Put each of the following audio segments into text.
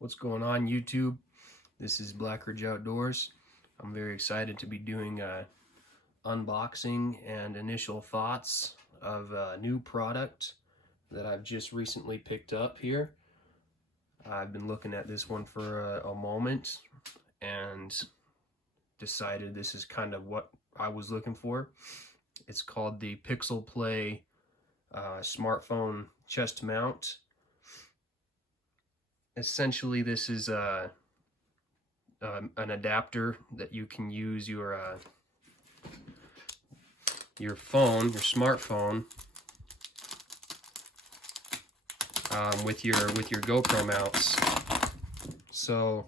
What's going on, YouTube? This is Black Ridge Outdoors. I'm very excited to be doing a unboxing and initial thoughts of a new product that I've just recently picked up here. I've been looking at this one for a moment and decided this is kind of what I was looking for. It's called the Pixlplay Smartphone Chest Mount. Essentially, this is an adapter that you can use your smartphone, with your GoPro mounts. So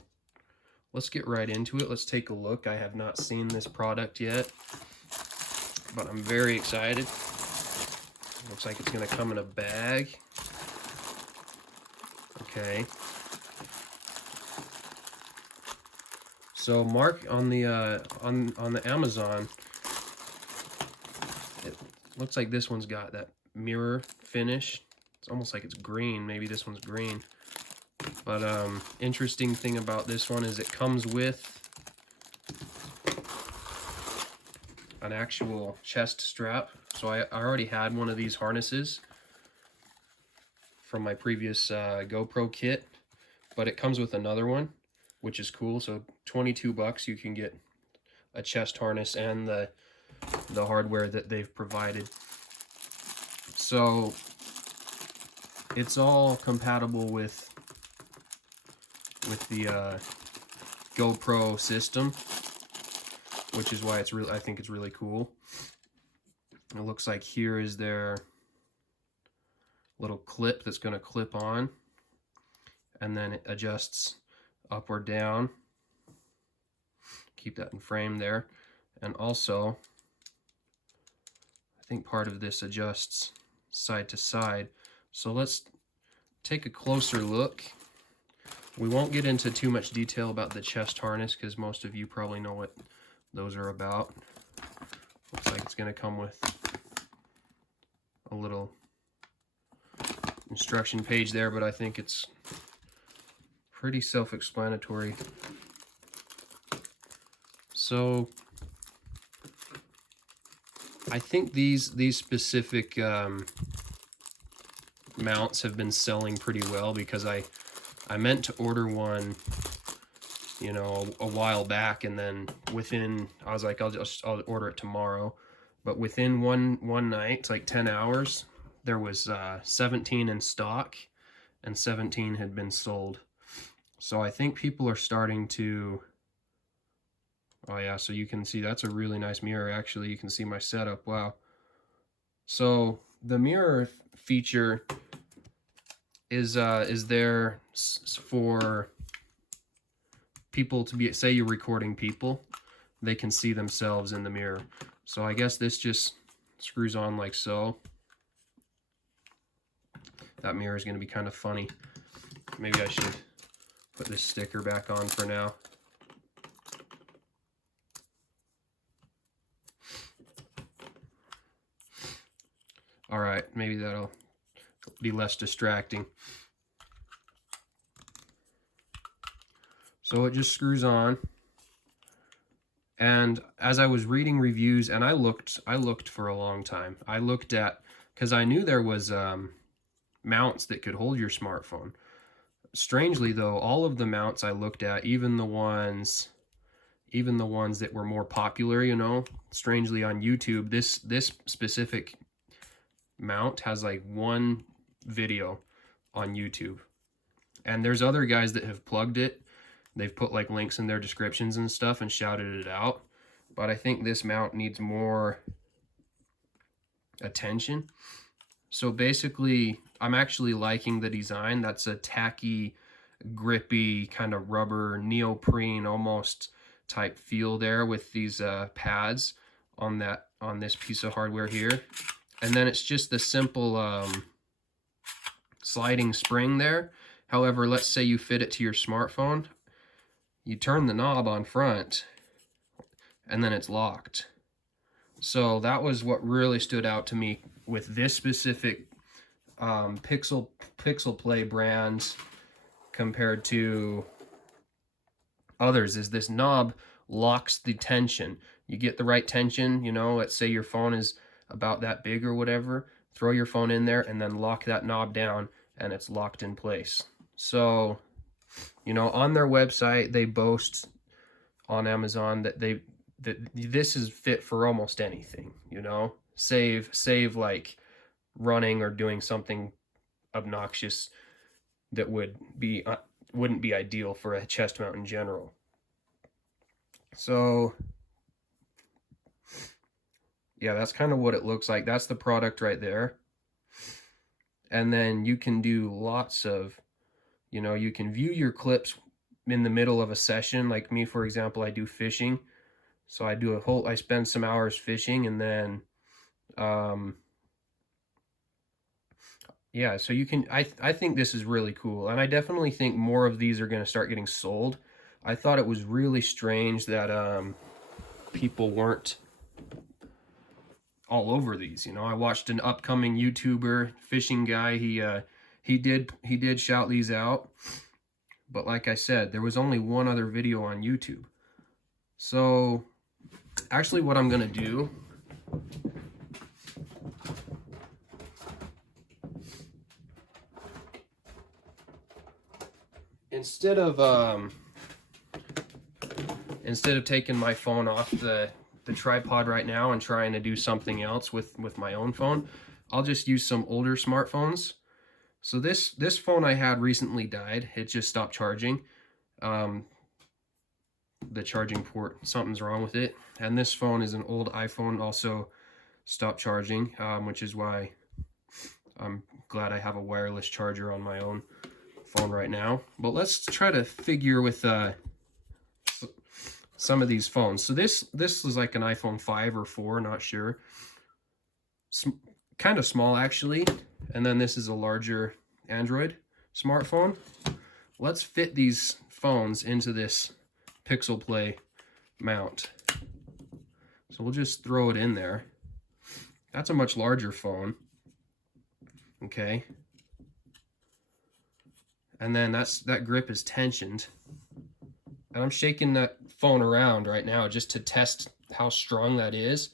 let's get right into it. Let's take a look. I have not seen this product yet, but I'm very excited. Looks like it's going to come in a bag. Okay. So Mark, on the Amazon, it looks like this one's got that mirror finish. It's almost like it's green. Maybe this one's green. But interesting thing about this one is it comes with an actual chest strap. So I already had one of these harnesses from my previous GoPro kit, but it comes with another one, which is cool. So 22 bucks, you can get a chest harness and the hardware that they've provided. So it's all compatible with the GoPro system, which is why I think it's really cool. It looks like here is their little clip that's going to clip on, and then it adjusts up or down. Keep that in frame there. And also, I think part of this adjusts side to side. So let's take a closer look. We won't get into too much detail about the chest harness because most of you probably know what those are about. Looks like it's going to come with a little instruction page there, but I think it's pretty self-explanatory. So I think these specific mounts have been selling pretty well, because I meant to order one, you know, a while back, and then I was like, I'll order it tomorrow. But within one night, it's like 10 hours, there was 17 in stock, and 17 had been sold. So I think people are starting to, oh yeah, so you can see that's a really nice mirror. Actually, you can see my setup. Wow. So the mirror feature is there for people to be, say you're recording people, they can see themselves in the mirror. So I guess this just screws on like so. That mirror is going to be kind of funny. Maybe I should put this sticker back on for now. All right, maybe that'll be less distracting. So it just screws on. And as I was reading reviews, and I looked for a long time. I looked at, because I knew there was mounts that could hold your smartphone. Strangely though, all of the mounts I looked at, even the ones that were more popular, you know, strangely on YouTube, this specific mount has like one video on YouTube. And there's other guys that have plugged it. They've put like links in their descriptions and stuff and shouted it out. But I think this mount needs more attention. So basically, I'm actually liking the design. That's a tacky, grippy, kind of rubber, neoprene almost type feel there with these pads on this piece of hardware here. And then it's just the simple sliding spring there. However, let's say you fit it to your smartphone. You turn the knob on front, and then it's locked. So that was what really stood out to me with this specific Pixlplay brand compared to others is this knob locks the tension. You get the right tension, you know, let's say your phone is about that big or whatever, throw your phone in there and then lock that knob down and it's locked in place. So, you know, on their website, they boast on Amazon that this is fit for almost anything, you know, save like running or doing something obnoxious that wouldn't be ideal for a chest mount in general. So yeah, that's kind of what it looks like. That's the product right there. And then you can do lots of, you know, you can view your clips in the middle of a session. Like me, for example, I do fishing. So I spend some hours fishing, and then yeah, so you can, I think this is really cool, and I definitely think more of these are going to start getting sold. I thought it was really strange that people weren't all over these. You know, I watched an upcoming YouTuber fishing guy. He did shout these out, but like I said, there was only one other video on YouTube. So actually what I'm gonna do, instead of taking my phone off the tripod right now and trying to do something else with my own phone, I'll just use some older smartphones. So this phone I had recently died. It just stopped charging. The charging port, something's wrong with it. And this phone is an old iPhone, also stopped charging, which is why I'm glad I have a wireless charger on my own phone right now. But let's try to figure with some of these phones. So this is like an iPhone 5 or 4, not sure. Kind of small actually. And then this is a larger Android smartphone. Let's fit these phones into this Pixlplay mount. So we'll just throw it in there. That's a much larger phone. Okay. And then that grip is tensioned. And I'm shaking that phone around right now just to test how strong that is.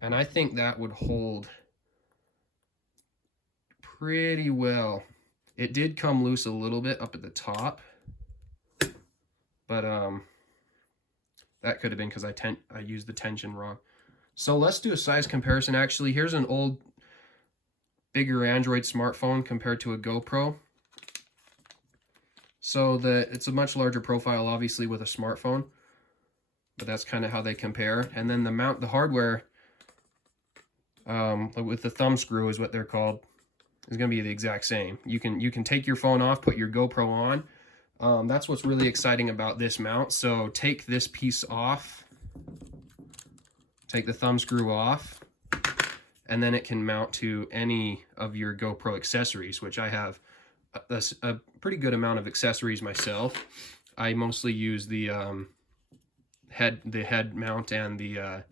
And I think that would hold pretty well. It did come loose a little bit up at the top, but that could have been because I used the tension wrong. So let's do a size comparison. Actually, here's an old, bigger Android smartphone compared to a GoPro. So it's a much larger profile, obviously, with a smartphone, but that's kind of how they compare. And then the hardware, with the thumb screw is what they're called, is going to be the exact same. You can take your phone off, put your GoPro on. That's what's really exciting about this mount. So take this piece off, take the thumb screw off, and then it can mount to any of your GoPro accessories, which I have a pretty good amount of accessories myself. I mostly use the head mount and the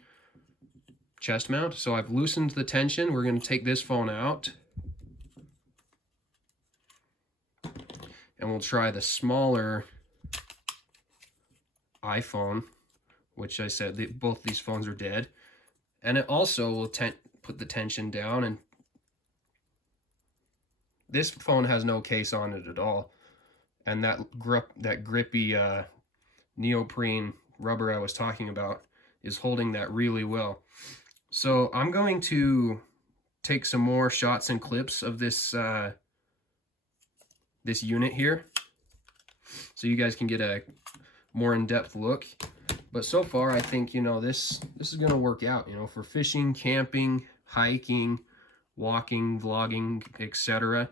chest mount. So I've loosened the tension. We're going to take this phone out, and we'll try the smaller iPhone, which I said both these phones are dead. And it also will put the tension down, and this phone has no case on it at all. And that grippy neoprene rubber I was talking about is holding that really well. So I'm going to take some more shots and clips of this this unit here, so you guys can get a more in-depth look. But so far, I think, you know, this is going to work out, you know, for fishing, camping, hiking, walking, vlogging, etc.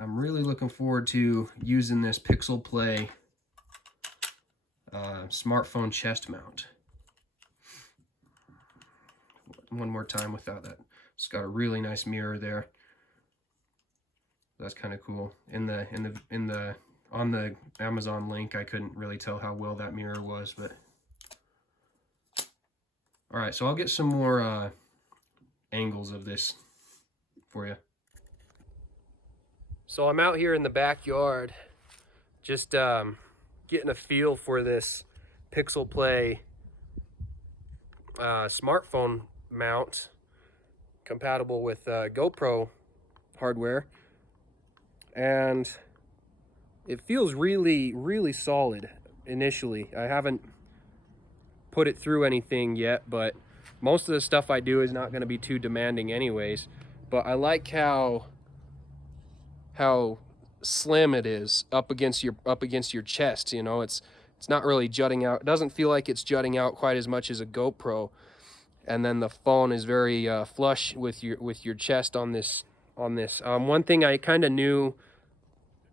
I'm really looking forward to using this Pixlplay smartphone chest mount. One more time without that. It's got a really nice mirror there. That's kind of cool. On the Amazon link, I couldn't really tell how well that mirror was, but all right. So I'll get some more angles of this for you. So I'm out here in the backyard, just getting a feel for this Pixlplay smartphone mount compatible with GoPro hardware, and it feels really solid initially. I haven't put it through anything yet, but most of the stuff I do is not going to be too demanding anyways. But I like how slim it is up against your chest. You know, it's not really jutting out. It doesn't feel like it's jutting out quite as much as a GoPro. And then the phone is very flush with your chest on this. One thing I kind of knew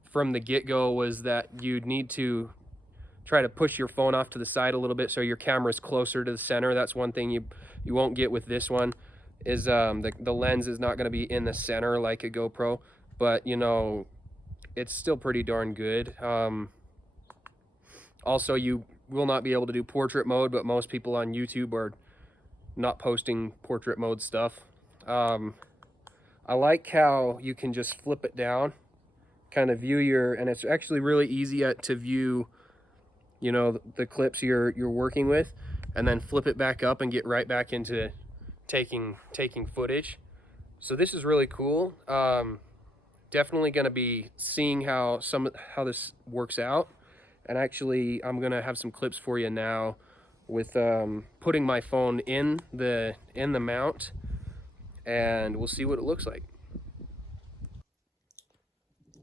from the get-go was that you'd need to try to push your phone off to the side a little bit so your camera is closer to the center. That's one thing you won't get with this one, is the lens is not going to be in the center like a GoPro, but you know, it's still pretty darn good. Also, you will not be able to do portrait mode, but most people on YouTube are not posting portrait mode stuff. I like how you can just flip it down, kind of view and it's actually really easy to view, you know, the clips you're working with, and then flip it back up and get right back into taking footage. So this is really cool. Definitely going to be seeing how this works out, and actually I'm going to have some clips for you now with putting my phone in the mount, and we'll see what it looks like.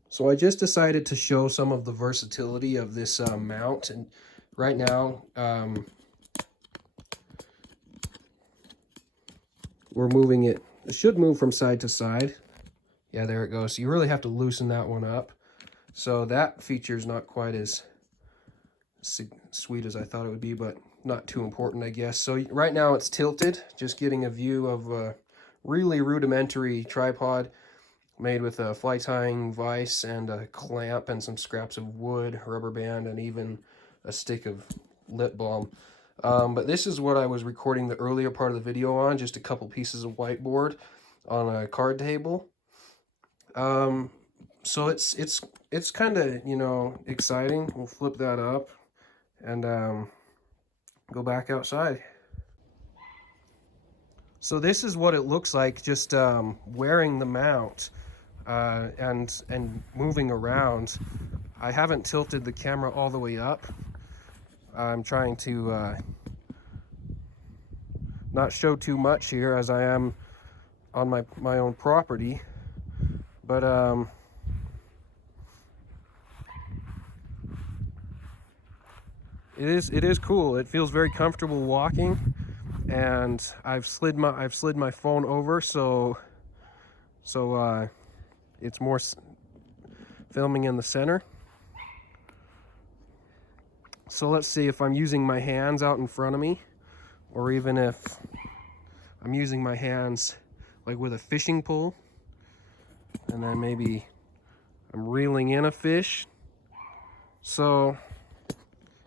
So I just decided to show some of the versatility of this mount, and right now we're moving it. It should move from side to side. Yeah, there it goes. So you really have to loosen that one up. So that feature is not quite as sweet as I thought it would be, but not too important, I guess. So right now it's tilted, just getting a view of a really rudimentary tripod made with a fly tying vise and a clamp and some scraps of wood, rubber band, and even a stick of lip balm. But this is what I was recording the earlier part of the video on, just a couple pieces of whiteboard on a card table. So it's kind of, you know, exciting. We'll flip that up and go back outside. So this is what it looks like just wearing the mount and moving around. I haven't tilted the camera all the way up. I'm trying to not show too much here, as I am on my own property, but it is cool. It feels very comfortable walking, and I've slid my phone over so it's more filming in the center. So let's see if I'm using my hands out in front of me, or even if I'm using my hands like with a fishing pole, and then maybe I'm reeling in a fish. So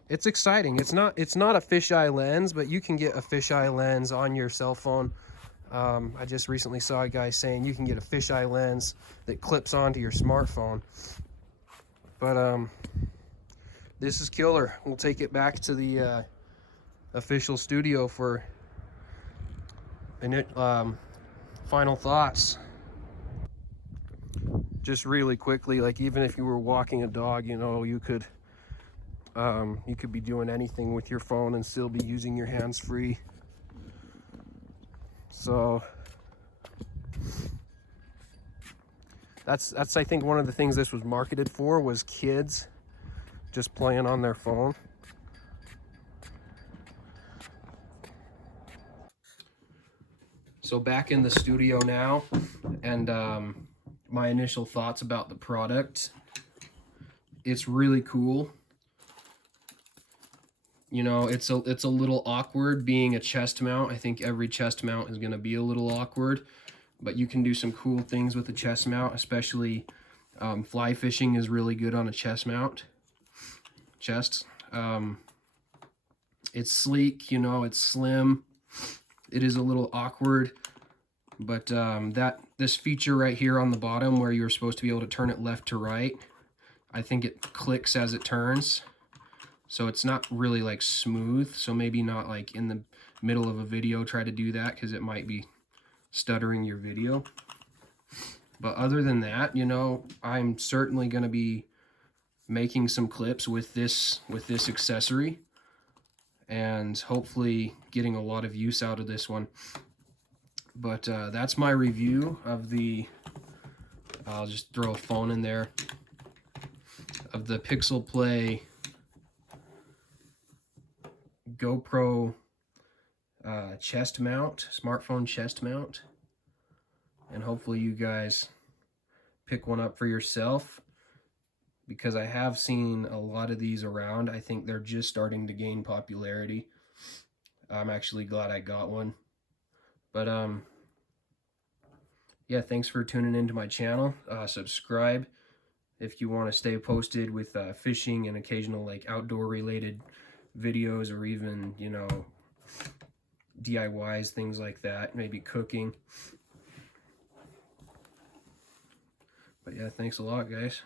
it's exciting. It's not a fisheye lens, but you can get a fisheye lens on your cell phone. I just recently saw a guy saying you can get a fisheye lens that clips onto your smartphone. But this is killer. We'll take it back to the official studio for final thoughts. Just really quickly, like even if you were walking a dog, you know, you could be doing anything with your phone and still be using your hands free. So that's I think one of the things this was marketed for, was kids just playing on their phone. So back in the studio now, and my initial thoughts about the product. It's really cool. You know, it's a little awkward being a chest mount. I think every chest mount is going to be a little awkward, but you can do some cool things with the chest mount, especially fly fishing is really good on a chest mount. It's sleek, you know, it's slim. It is a little awkward But this feature right here on the bottom where you're supposed to be able to turn it left to right, I think it clicks as it turns. So it's not really like smooth. So maybe not like in the middle of a video try to do that, because it might be stuttering your video. But other than that, you know, I'm certainly going to be making some clips with this accessory, and hopefully getting a lot of use out of this one. But that's my review of the, I'll just throw a phone in there, of the Pixlplay GoPro chest mount, smartphone chest mount. And hopefully you guys pick one up for yourself, because I have seen a lot of these around. I think they're just starting to gain popularity. I'm actually glad I got one. But yeah, thanks for tuning into my channel. Subscribe if you want to stay posted with fishing and occasional like outdoor related videos, or even, you know, DIYs, things like that, maybe cooking. But yeah, thanks a lot, guys.